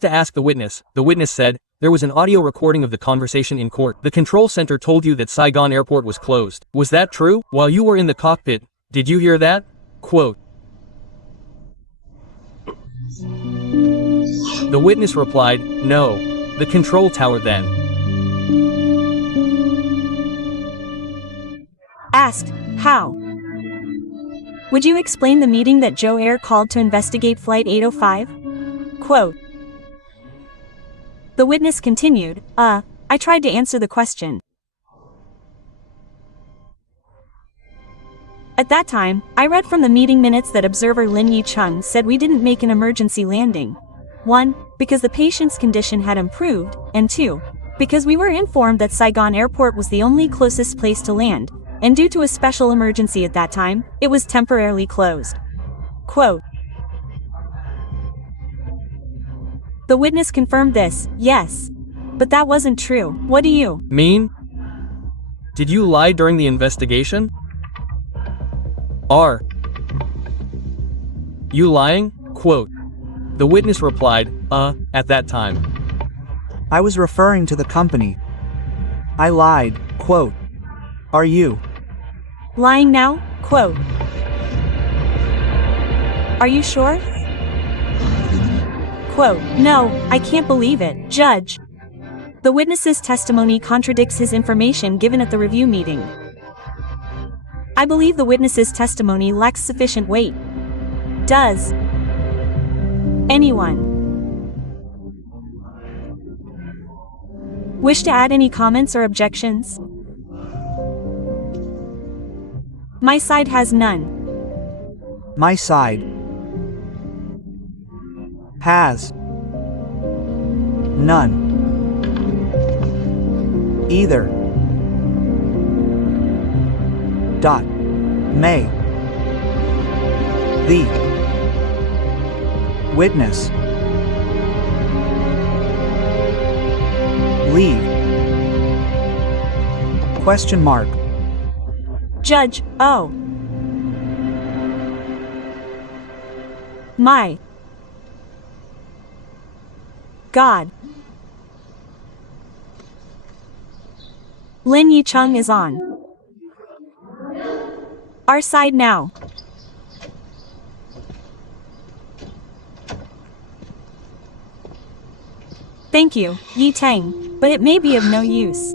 to ask the witness said, there was an audio recording of the conversation in court. The control center told you that Saigon airport was closed. Was that true? While you were in the cockpit, did you hear that? Quote. The witness replied, no. The control tower then asked, how? Would you explain the meeting that Joe Air called to investigate Flight 805? Quote. The witness continued, I tried to answer the question. At that time, I read from the meeting minutes that observer Lin Yi-chung said we didn't make an emergency landing. 1. Because the patient's condition had improved, and 2. Because we were informed that Saigon Airport was the only closest place to land, and due to a special emergency at that time, it was temporarily closed. Quote. The witness confirmed this, yes. But that wasn't true. What do you mean? Did you lie during the investigation? Are you lying? Quote. The witness replied, at that time. I was referring to the company. I lied. Quote. Are you lying now? Quote. Are you sure? Quote. No, I can't believe it, Judge. The witness's testimony contradicts his information given at the review meeting. I believe the witness's testimony lacks sufficient weight. Does anyone wish to add any comments or objections? My side has none. My side has none either. May the witness leave? Question mark. Judge, oh. My God. Lin Yi-chung is on our side now. Thank you, Yi Tang, but it may be of no use.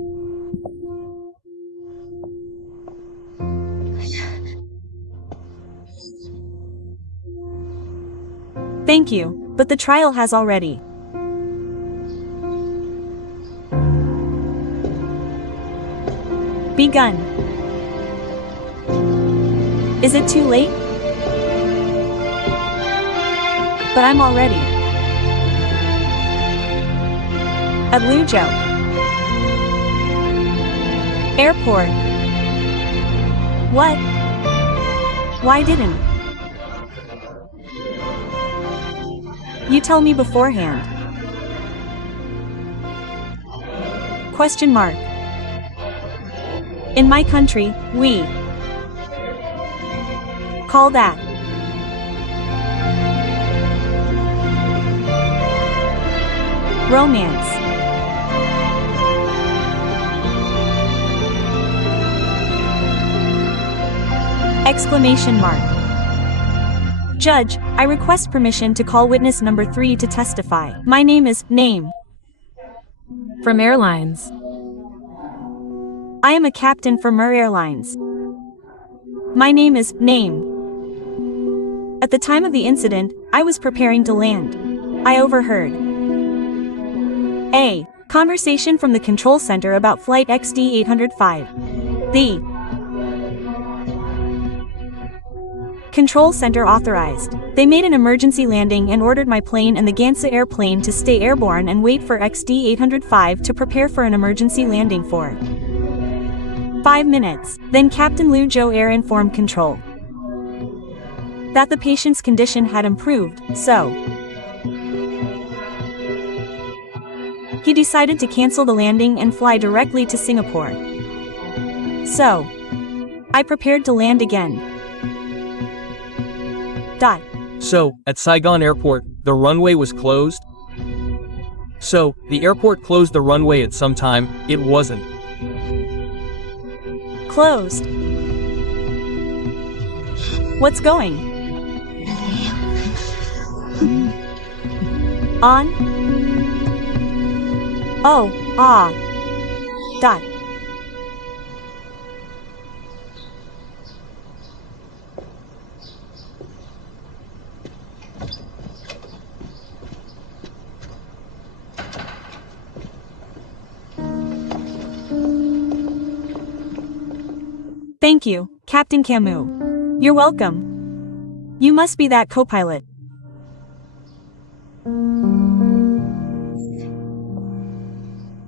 Thank you, but the trial has already begun. Is it too late? But I'm already at Luzhou Airport. What? Why didn't you tell me beforehand? Question mark. In my country, we call that romance. Exclamation mark. Judge, I request permission to call witness number 3 to testify. My name is name. From Airlines. I am a captain for Mer Airlines. My name is name. At the time of the incident, I was preparing to land. I overheard a conversation from the control center about flight XD 805. The control center authorized. They made an emergency landing and ordered my plane and the Gansa airplane to stay airborne and wait for XD 805 to prepare for an emergency landing for 5 minutes. Then Captain Liu Zhou Air informed control that the patient's condition had improved, so he decided to cancel the landing and fly directly to Singapore. So I prepared to land again. So, at Saigon Airport, the runway was closed? So, the airport closed the runway at some time. It wasn't Closed. What's going on? Oh, ah. Dot. Thank you, Captain Camus. You're welcome. You must be that co-pilot.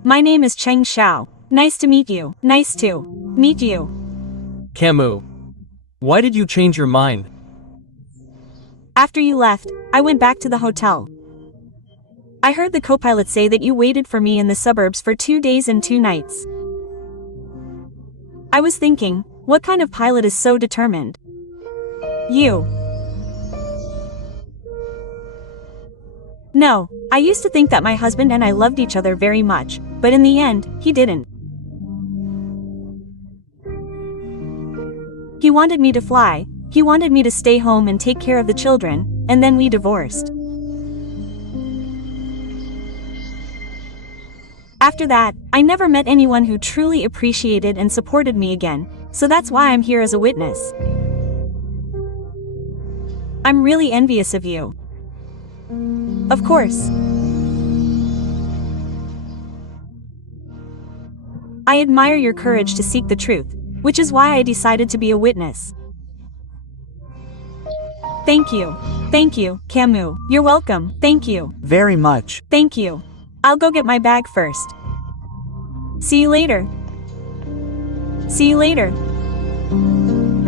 My name is Cheng Xiao. Nice to meet you. Nice to meet you. Camus. Why did you change your mind? After you left, I went back to the hotel. I heard the co-pilot say that you waited for me in the suburbs for 2 days and 2 nights. I was thinking, what kind of pilot is so determined? You. No, I used to think that my husband and I loved each other very much, but in the end, he didn't. He wanted me to fly, he wanted me to stay home and take care of the children, and then we divorced. After that, I never met anyone who truly appreciated and supported me again, so that's why I'm here as a witness. I'm really envious of you. Of course. I admire your courage to seek the truth, which is why I decided to be a witness. Thank you. Thank you, Camus. You're welcome. Thank you. Very much. Thank you. I'll go get my bag first. See you later. See you later.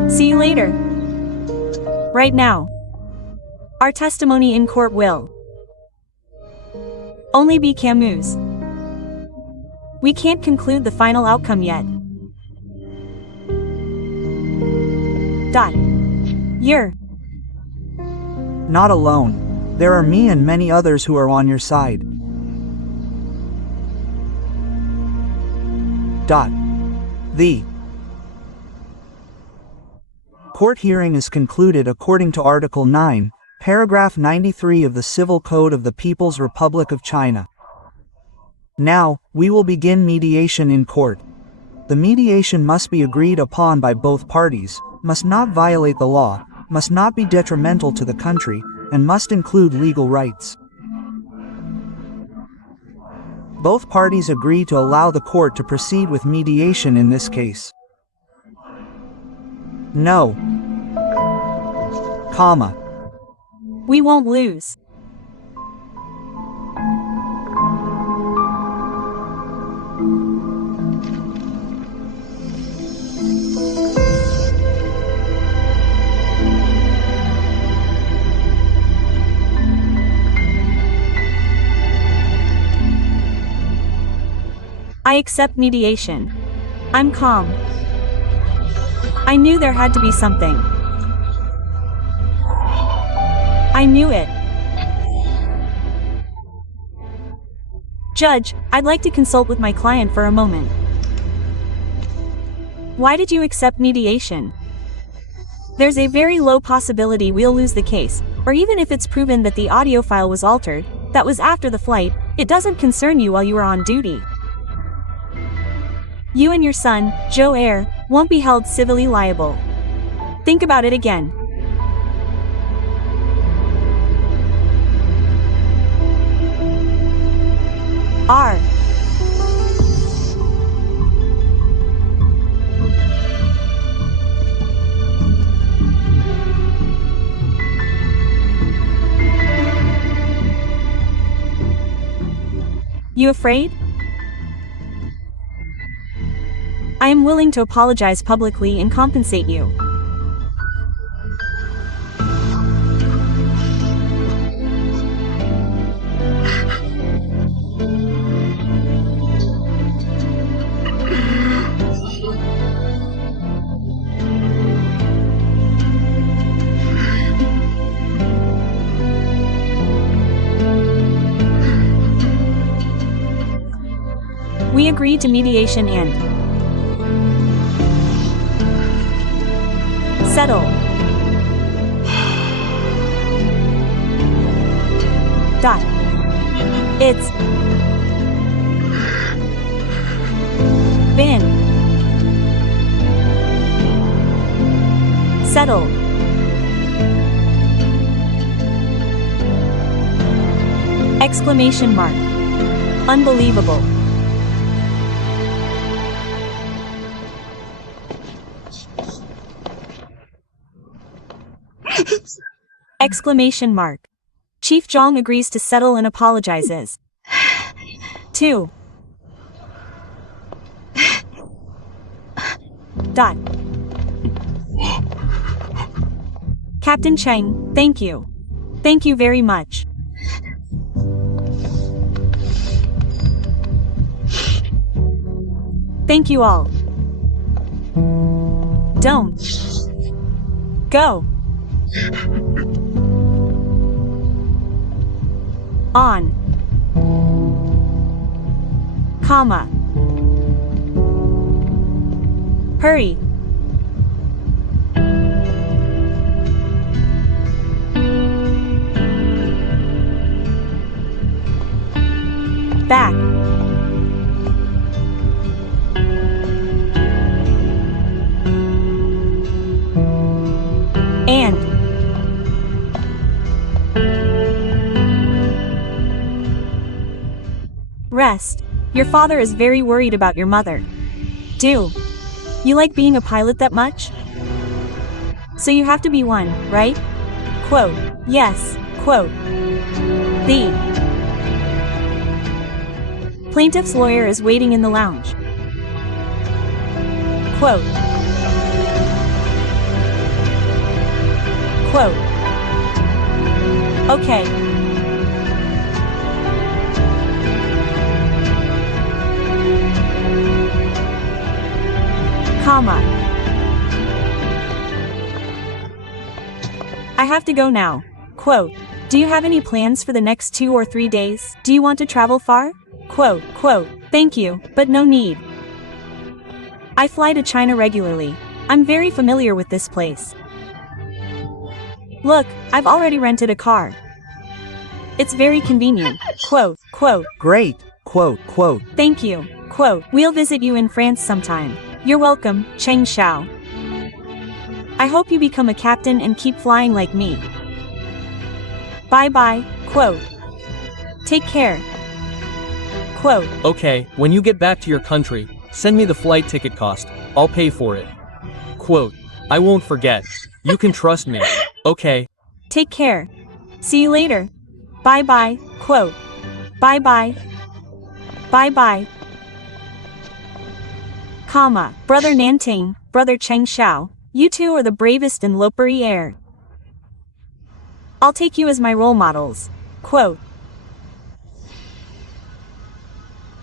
See you later. Right now. Our testimony in court will only be Camus'. We can't conclude the final outcome yet. Dot. You're not alone. There are me and many others who are on your side. Dot. The court hearing is concluded according to Article 9, Paragraph 93 of the Civil Code of the People's Republic of China. Now, we will begin mediation in court. The mediation must be agreed upon by both parties, must not violate the law, must not be detrimental to the country, and must include legal rights. Both parties agree to allow the court to proceed with mediation in this case. No. Comma. We won't lose. I accept mediation. I'm calm. I knew there had to be something. I knew it. Judge, I'd like to consult with my client for a moment. Why did you accept mediation? There's a very low possibility we'll lose the case, or even if it's proven that the audio file was altered, that was after the flight, it doesn't concern you while you were on duty. You and your son, Joe Air, won't be held civilly liable. Think about it again. R. You afraid? I am willing to apologize publicly and compensate you. We agreed to mediation and settle. Dot. It's been settled. Exclamation mark. Unbelievable. Exclamation mark. Chief Zhang agrees to settle and apologizes. 2. Dot. Captain Cheng, thank you. Thank you very much. Thank you all. Don't go on, comma, hurry, back, and rest. Your father is very worried about your mother. Do you like being a pilot that much? So you have to be one, right? Quote, yes, quote. The plaintiff's lawyer is waiting in the lounge. Quote. Quote. Okay. Comma. I have to go now. Quote. Do you have any plans for the next 2 or 3 days? Do you want to travel far? Quote. Thank you, but no need. I fly to China regularly. I'm very familiar with this place. Look, I've already rented a car. It's very convenient. Quote. Great. Thank you. Quote. We'll visit you in France sometime. You're welcome, Cheng Xiao. I hope you become a captain and keep flying like me. Bye. Quote. Take care. Quote. Okay, when you get back to your country, send me the flight ticket cost. I'll pay for it. Quote. I won't forget. You can trust me. Okay. Take care. See you later. Bye. Quote. Bye. Comma. Brother Nanting, brother Cheng Xiao, you two are the bravest and Loperi heir. I'll take you as my role models. Quote.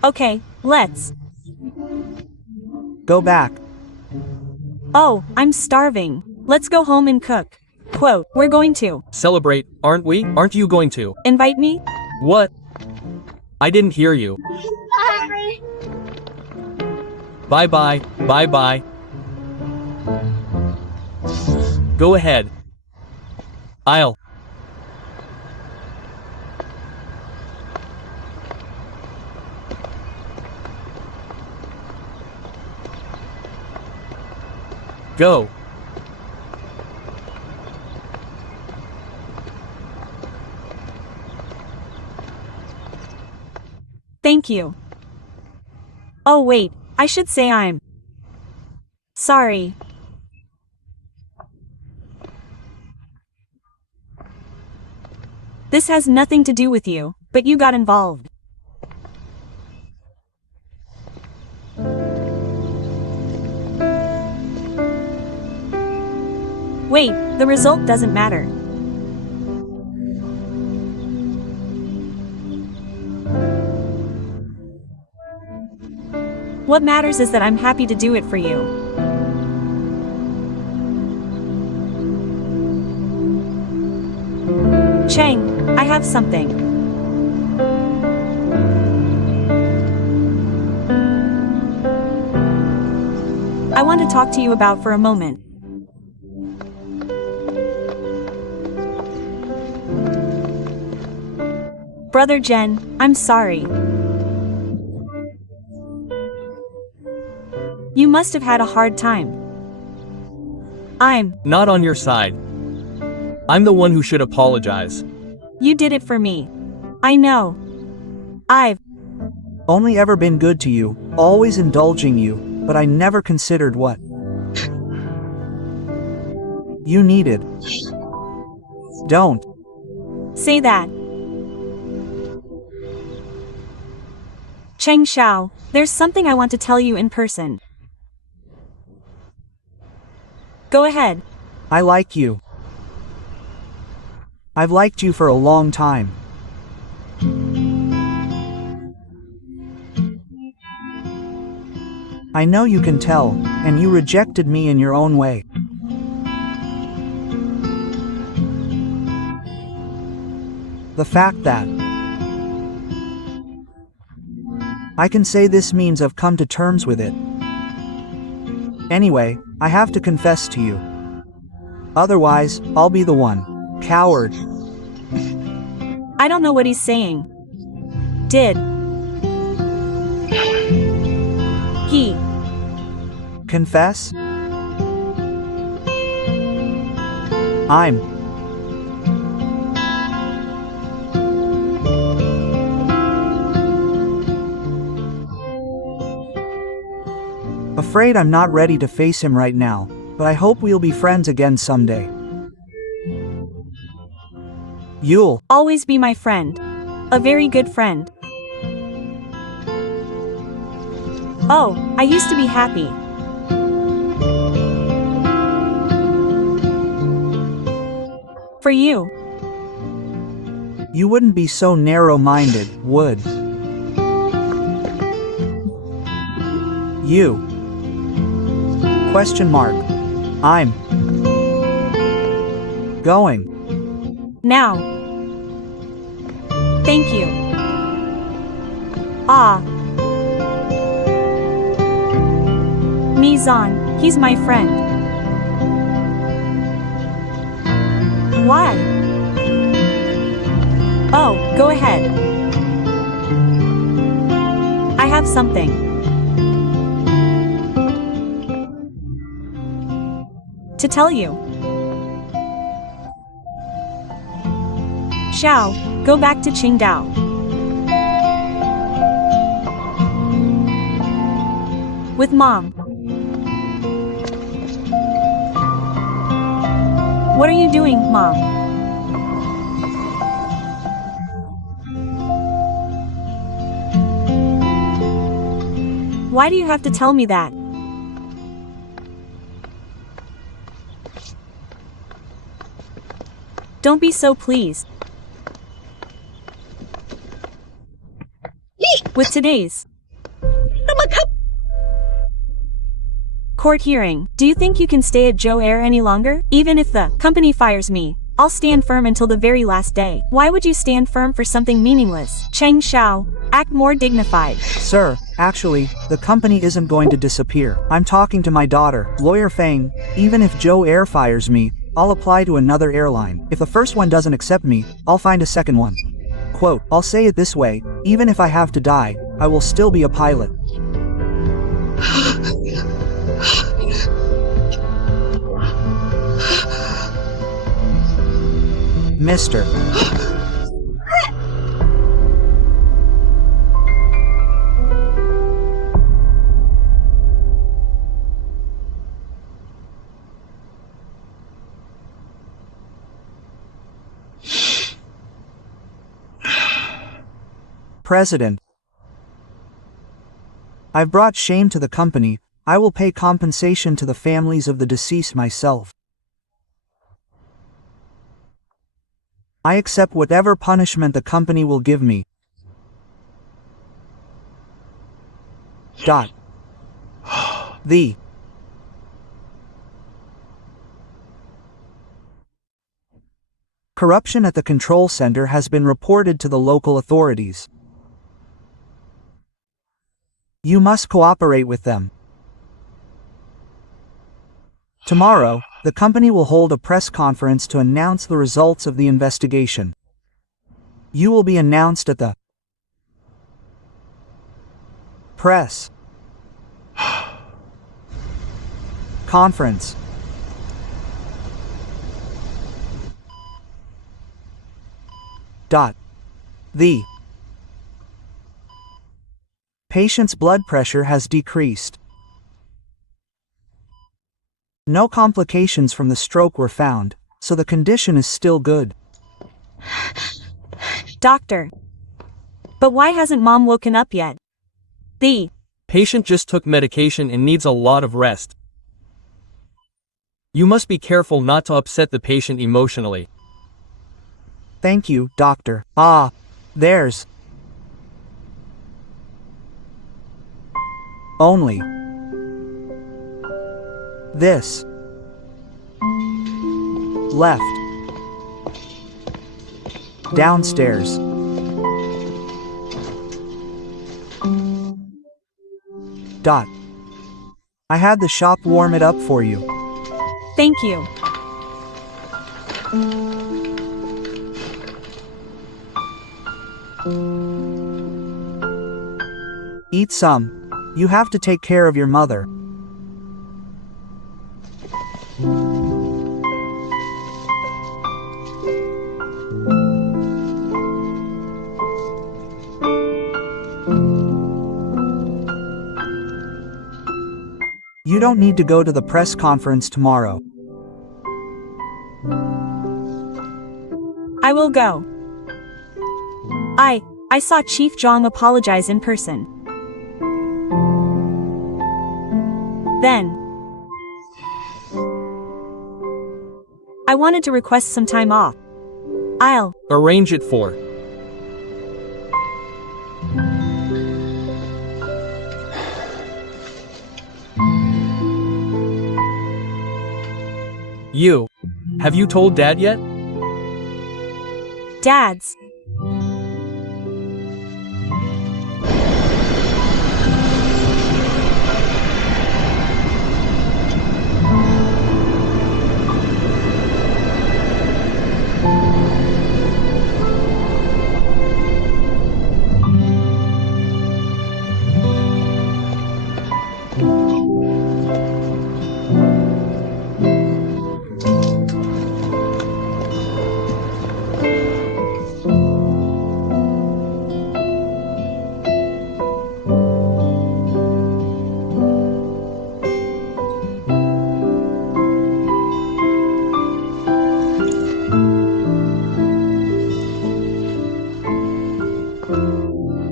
Okay, let's Go back. Oh, I'm starving. Let's go home and cook. Quote. We're going to Celebrate, aren't we? Aren't you going to? invite me? What? I didn't hear you. Bye. Go ahead. I'll. Go. Thank you. Oh wait, I should say I'm sorry. This has nothing to do with you, but you got involved. Wait, the result doesn't matter. What matters is that I'm happy to do it for you. Cheng, I have something. want to talk to you about for a moment. Brother Jen, I'm sorry. You must have had a hard time. I'm Not on your side. I'm the one who should apologize. You did it for me. I know. I've Only ever been good to you, always indulging you, but I never considered what you needed. Don't. say that. Cheng Xiao, there's something I want to tell you in person. Go ahead. I like you. I've liked you for a long time. I know you can tell, and you rejected me in your own way. The fact that I can say this means I've come to terms with it. Anyway, I have to confess to you. Otherwise, I'll be the one. Coward. I don't know what he's saying. Did he Confess? I'm afraid I'm not ready to face him right now, but I hope we'll be friends again someday. You'll always be my friend? A very good friend. Oh, I used to be happy. For you. You wouldn't be so narrow-minded, would you? Question mark. I'm going. Now. Thank you. Ah. Mizan, he's my friend. Why? Oh, go ahead. I have something to tell you. Xiao, go back to Qingdao. With Mom. What are you doing, Mom? Why do you have to tell me that? Don't be so pleased. With today's court hearing, do you think you can stay at Joe Air any longer? Even if the company fires me, I'll stand firm until the very last day. Why would you stand firm for something meaningless? Cheng Xiao, act more dignified. Sir, actually, the company isn't going to disappear. I'm talking to my daughter, Lawyer Fang. Even if Joe Air fires me, I'll apply to another airline. If the first one doesn't accept me, I'll find a second one. Quote, I'll say it this way, even if I have to die, I will still be a pilot. Mr. President. I've brought shame to the company. I will pay compensation to the families of the deceased myself. I accept whatever punishment the company will give me. The corruption at the control center has been reported to the local authorities. You must cooperate with them. Tomorrow, the company will hold a press conference to announce the results of the investigation. You will be announced at the press conference. The patient's blood pressure has decreased. No complications from the stroke were found, so the condition is still good. Doctor. But why hasn't Mom woken up yet? The Patient just took medication and needs a lot of rest. You must be careful not to upset the patient emotionally. Thank you, doctor. There's only this left downstairs. I had the shop warm it up for you. Thank you. Eat some. You have to take care of your mother. You don't need to go to the press conference tomorrow. I will go. I saw Chief Zhang apologize in person. Then I wanted to request some time off. I'll Arrange it for. You. Have you told Dad yet? Dad's.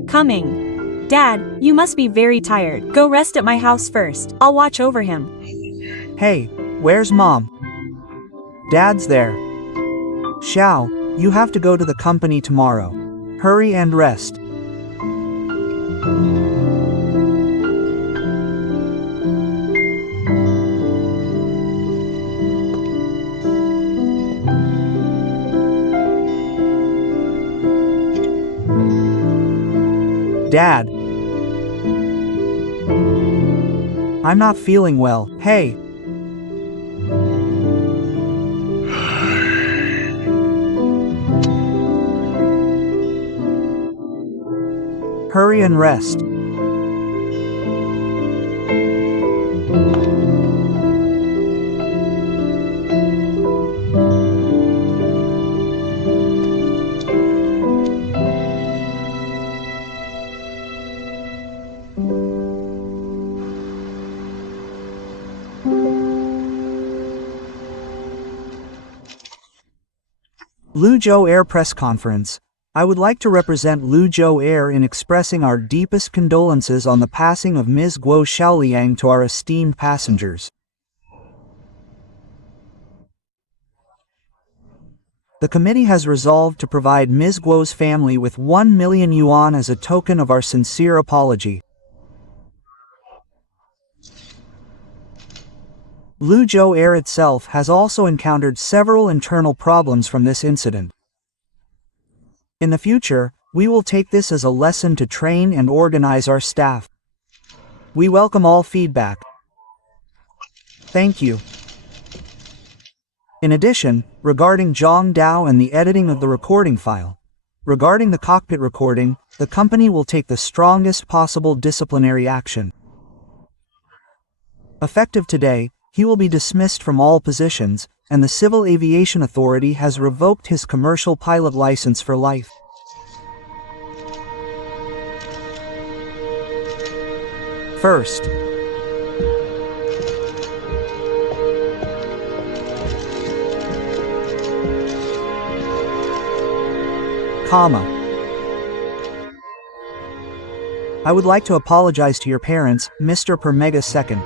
Coming. Dad, you must be very tired. Go rest at my house first. I'll watch over him. Hey, where's Mom? Dad's there. Xiao, you have to go to the company tomorrow. Hurry and rest. Dad. I'm not feeling well. Hey. Hurry and rest. Luzhou Air Press Conference. I would like to represent Luzhou Air in expressing our deepest condolences on the passing of Ms. Guo Xiaoliang to our esteemed passengers. The committee has resolved to provide Ms. Guo's family with 1 million yuan as a token of our sincere apology. Luzhou Air itself has also encountered several internal problems from this incident. In the future, we will take this as a lesson to train and organize our staff. We welcome all feedback. Thank you. In addition, regarding Zhang Dao and the editing of the recording file, regarding the cockpit recording, the company will take the strongest possible disciplinary action. Effective today, he will be dismissed from all positions, and the Civil Aviation Authority has revoked his commercial pilot license for life. First, I would like to apologize to your parents, Mr. Per Mega Second.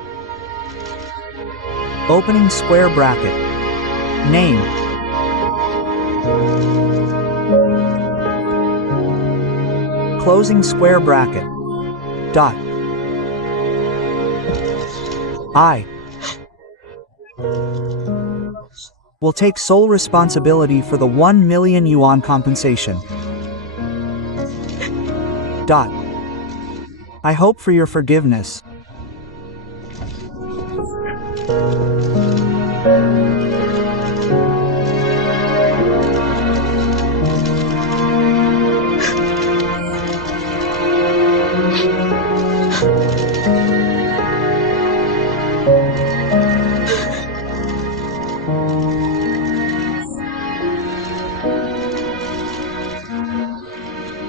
Opening square bracket. Name. Closing square bracket. Dot. I will take sole responsibility for the 1 million yuan compensation. Dot. I hope for your forgiveness.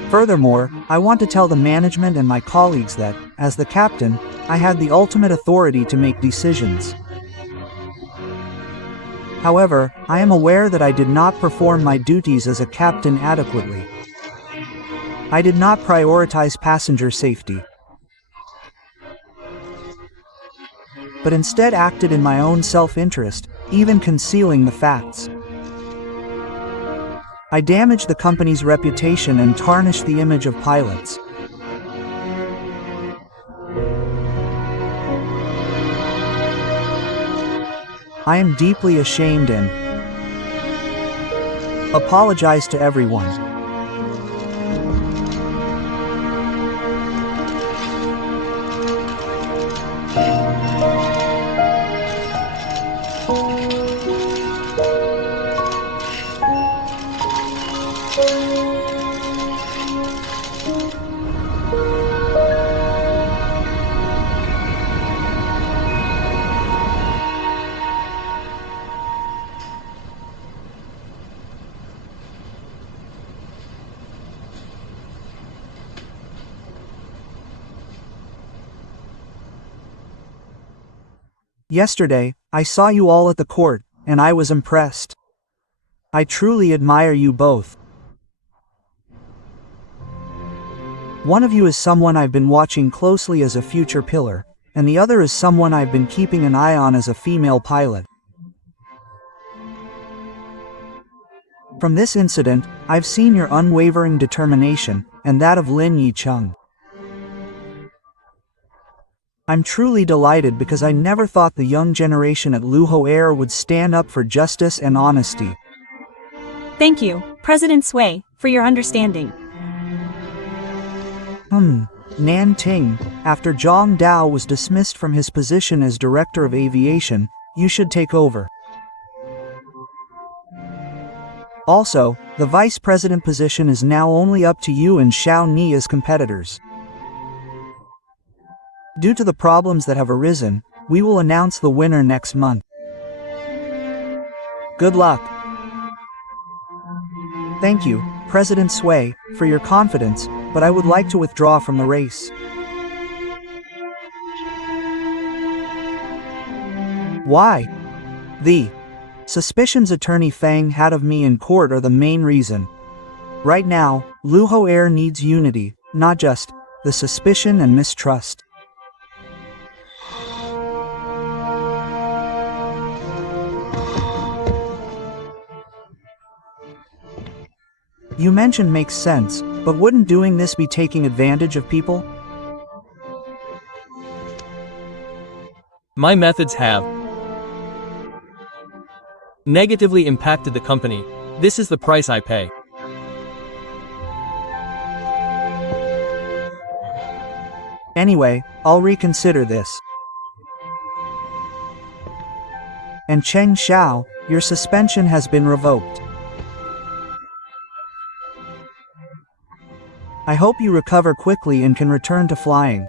Furthermore, I want to tell the management and my colleagues that, as the captain, I had the ultimate authority to make decisions. However, I am aware that I did not perform my duties as a captain adequately. I did not prioritize passenger safety, but instead acted in my own self-interest, even concealing the facts. I damaged the company's reputation and tarnished the image of pilots. I am deeply ashamed and apologize to everyone. Yesterday, I saw you all at the court, and I was impressed. I truly admire you both. One of you is someone I've been watching closely as a future pillar, and the other is someone I've been keeping an eye on as a female pilot. From this incident, I've seen your unwavering determination, and that of Lin Yicheng. I'm truly delighted because I never thought the young generation at Luho Air would stand up for justice and honesty. Thank you, President Sui, for your understanding. Nan Ting, after Zhang Dao was dismissed from his position as Director of Aviation, you should take over. Also, the Vice President position is now only up to you and Xiao Ni as competitors. Due to the problems that have arisen, we will announce the winner next month. Good luck. Thank you, President Sui, for your confidence, but I would like to withdraw from the race. Why? The suspicions Attorney Fang had of me in court are the main reason. Right now, Luho Air needs unity, not just the suspicion and mistrust. You mentioned makes sense, but wouldn't doing this be taking advantage of people? My methods have negatively impacted the company. This is the price I pay. Anyway, I'll reconsider this. And Cheng Xiao, Your suspension has been revoked. I hope you recover quickly and can return to flying.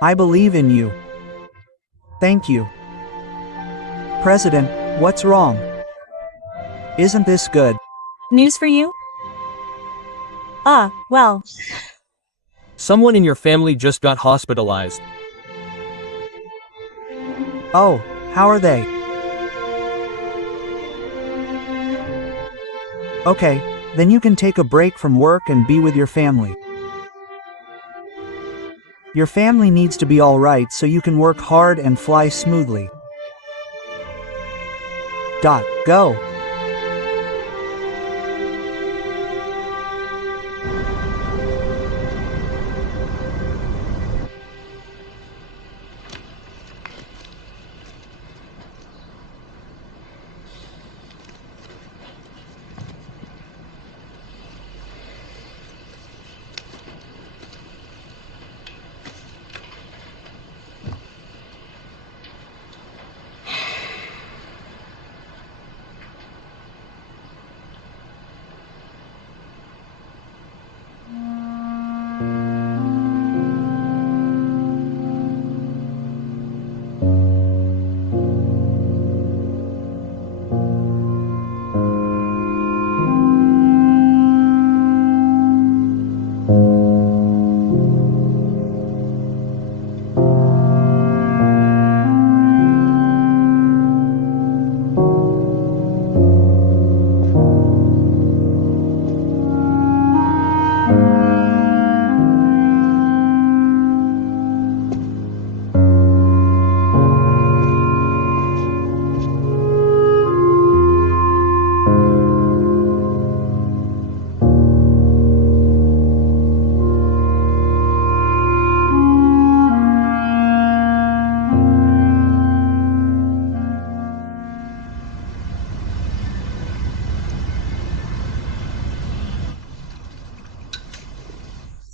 I believe in you. Thank you. President, what's wrong? Isn't this good? News for you? Well, Someone in your family just got hospitalized. Oh, how are they? Okay, then you can take a break from work and be with your family. Your family needs to be alright so you can work hard and fly smoothly. Go.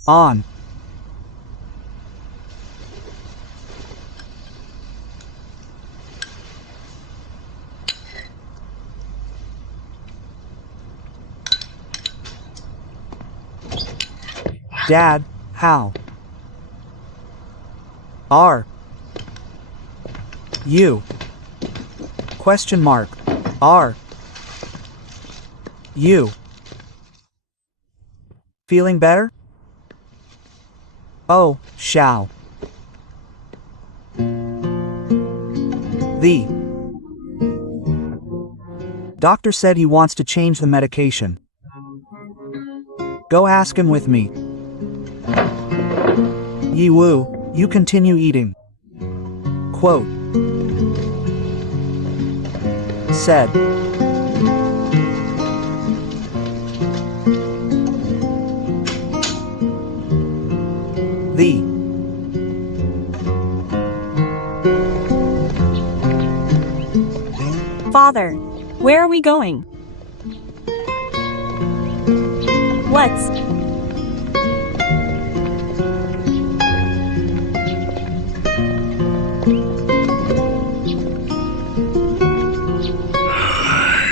On. Dad, how are you? Question mark. Are you feeling better? Oh, shall. The doctor said he wants to change the medication. Go ask him with me. Yi Wu, you continue eating. Quote. Said. The Father, where are we going? What's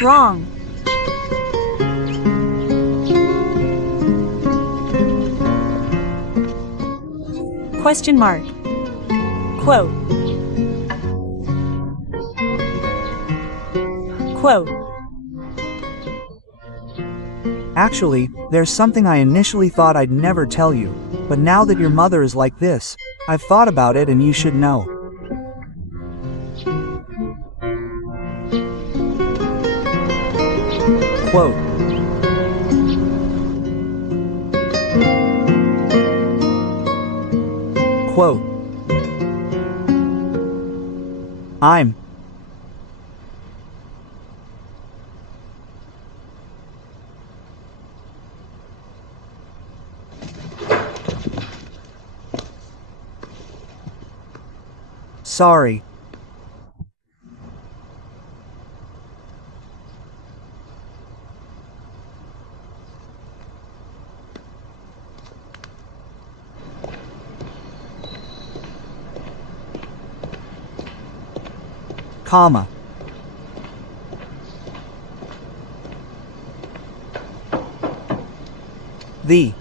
wrong? Question mark. Quote. Quote. Actually, there's something I initially thought I'd never tell you, but now that your mother is like this, I've thought about it and you should know. Quote. Quote. I'm sorry. comma. The.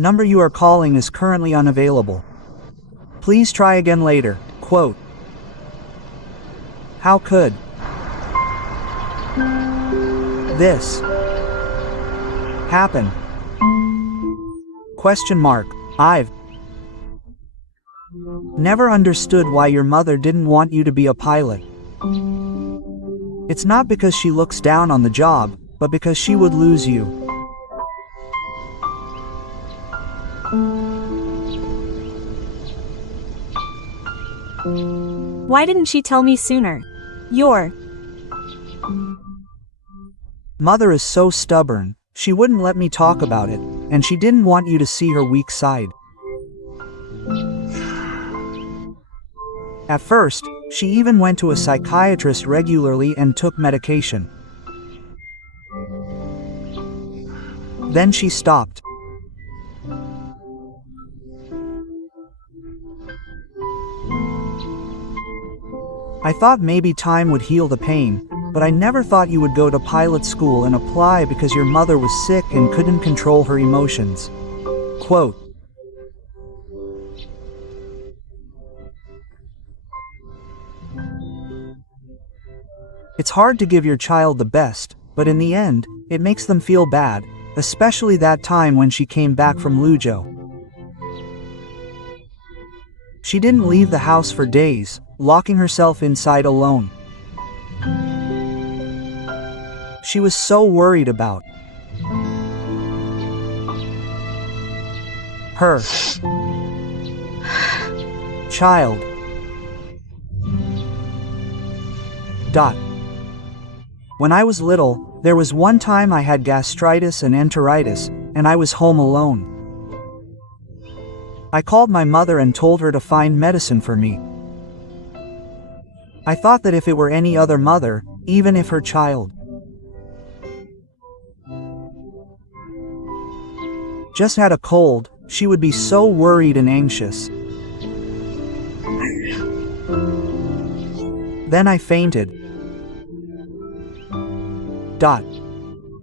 Number you are calling is currently unavailable. Please try again later. Quote. How could this happen? Question mark. I've never understood why your mother didn't want you to be a pilot. It's not because she looks down on the job, but because she would lose you. Why didn't she tell me sooner? Your mother is so stubborn, she wouldn't let me talk about it, and she didn't want you to see her weak side. At first, she even went to a psychiatrist regularly and took medication. Then she stopped. I thought maybe time would heal the pain, but I never thought you would go to pilot school and apply because your mother was sick and couldn't control her emotions. Quote. It's hard to give your child the best, but in the end, it makes them feel bad, especially that time when she came back from Luzhou. She didn't leave the house for days, locking herself inside alone. She was so worried about her child. When I was little, there was one time I had gastritis and enteritis, and I was home alone. I called my mother and told her to find medicine for me. I thought that if it were any other mother, even if her child just had a cold, she would be so worried and anxious. Then I fainted.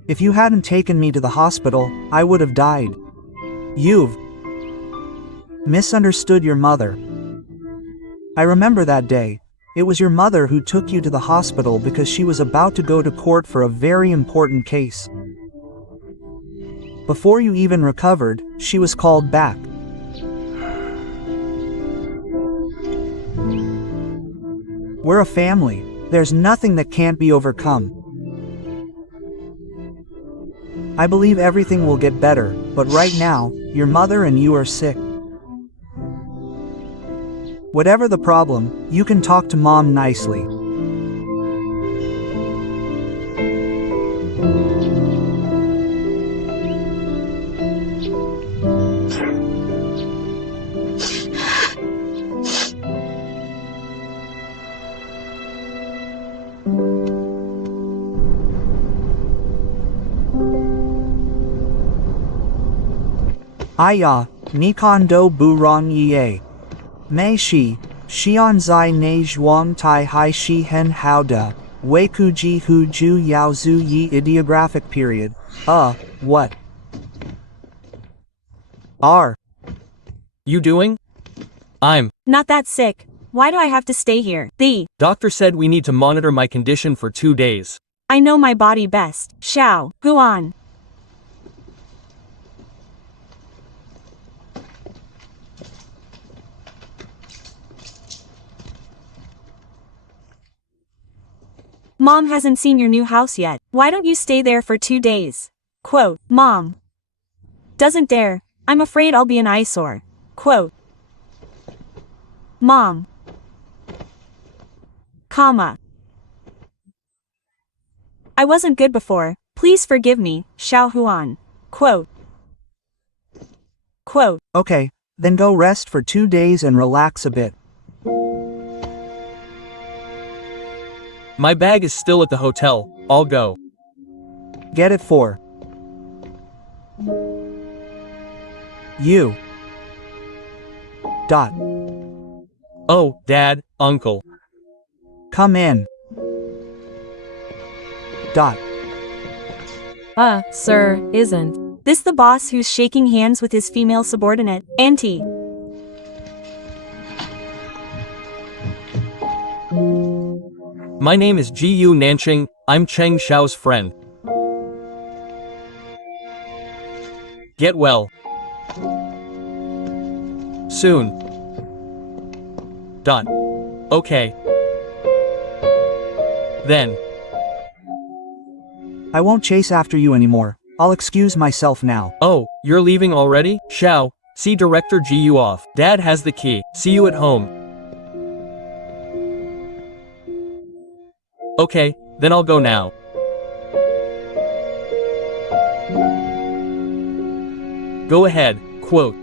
If you hadn't taken me to the hospital, I would have died. You've misunderstood your mother. I remember that day. It was your mother who took you to the hospital because she was about to go to court for a very important case. Before you even recovered, she was called back. We're a family. There's nothing that can't be overcome. I believe everything will get better, but right now, your mother and you are sick. Whatever the problem, you can talk to Mom nicely. Aya, Nikon do burong ye. Mei shi, xian zai ne zhuang tai hai shi hen hao da, wei ku ji hu ju yao zu yi ideographic period. What are You doing? I'm. not that sick. Why do I have to stay here? The Doctor said we need to monitor my condition for 2 days. I know my body best. Xiao, Huan. Mom hasn't seen your new house yet. Why don't you stay there for 2 days? Quote. Mom doesn't dare. I'm afraid I'll be an eyesore. Quote. Mom. Comma. I wasn't good before. Please forgive me, Xiao Huan. Quote. Quote. Okay, then go rest for 2 days and relax a bit. My bag is still at the hotel, I'll go. Get it for you. Dot. Oh, Dad, Uncle. Come in. Dot. Sir, isn't. This the boss who's shaking hands with his female subordinate, Auntie. My name is Gu Nanqing, I'm Cheng Xiao's friend. Get well. Soon. Dot. Okay. Then. I won't chase after you anymore. I'll excuse myself now. Oh, you're leaving already? Xiao, see Director Gu off. Dad has the key. See you at home. Okay, then I'll go now. Go ahead, quote.